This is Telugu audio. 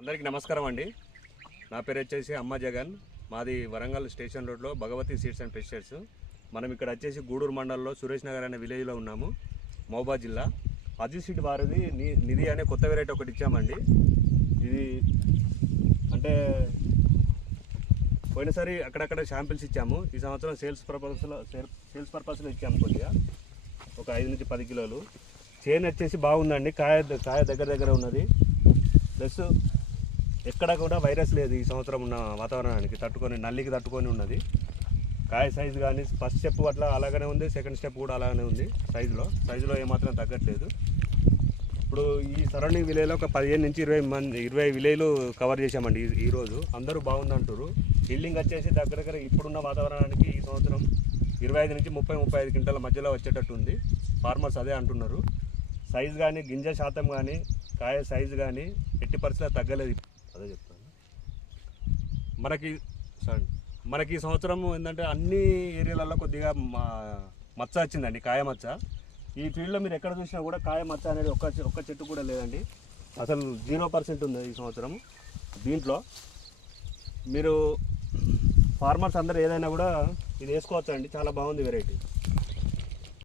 అందరికీ నమస్కారం అండి. నా పేరు వచ్చేసి అమ్మ జగన్. మాది వరంగల్ స్టేషన్ రోడ్లో భగవతి సీడ్స్ అండ్ పెస్టిసైడ్స్. మనం ఇక్కడ వచ్చేసి గూడూరు మండలంలో సురేష్ నగర్ అనే విలేజ్లో ఉన్నాము, మహబూబాబాద్ జిల్లా. అజీ సీడ్ వారిది నిధి అనే కొత్త వెరైటీ ఒకటి ఇచ్చామండి. ఇది అంటే పోయినసారి అక్కడక్కడ శాంపిల్స్ ఇచ్చాము. ఈ సంవత్సరం సేల్స్ పర్పస్లో ఇచ్చాము కొద్దిగా, ఒక 5 నుంచి 10 కిలోలు. చేను వచ్చేసి బాగుందండి, కాయ దగ్గర ఉన్నది. ప్లస్ ఎక్కడ కూడా వైరస్ లేదు. ఈ సంవత్సరం ఉన్న వాతావరణానికి నల్లికి తట్టుకొని ఉన్నది. కాయ సైజు కానీ ఫస్ట్ స్టెప్ అట్లా అలాగనే ఉంది, సెకండ్ స్టెప్ కూడా అలాగనే ఉంది. సైజులో ఏమాత్రం తగ్గట్లేదు. ఇప్పుడు ఈ సరౌండింగ్ విలేజ్లో ఒక 15 నుంచి 20 విలేజ్లు కవర్ చేశామండి ఈరోజు. అందరూ బాగుందంటారు. హీల్డింగ్ వచ్చేసి దగ్గర ఇప్పుడున్న వాతావరణానికి ఈ సంవత్సరం 25 నుంచి 35 క్వింటాల మధ్యలో వచ్చేటట్టు ఉంది. ఫార్మర్స్ అదే అంటున్నారు. సైజు కానీ గింజ శాతం కానీ కాయ సైజు కానీ ఎట్టి పరిస్థితుల్లో తగ్గలేదు. అదే చెప్తాను. మనకి ఈ సంవత్సరం ఏంటంటే అన్ని ఏరియాలలో కొద్దిగా మచ్చ వచ్చిందండి, కాయ మచ్చ. ఈ ఫీల్డ్లో మీరు ఎక్కడ చూసినా కూడా కాయ మచ్చ అనేది ఒక్క చెట్టు కూడా లేదండి. అసలు 0% ఉంది ఈ సంవత్సరం. దీంట్లో మీరు ఫార్మర్స్ అందరూ ఏదైనా కూడా ఇది వేసుకోవచ్చు అండి. చాలా బాగుంది వెరైటీ.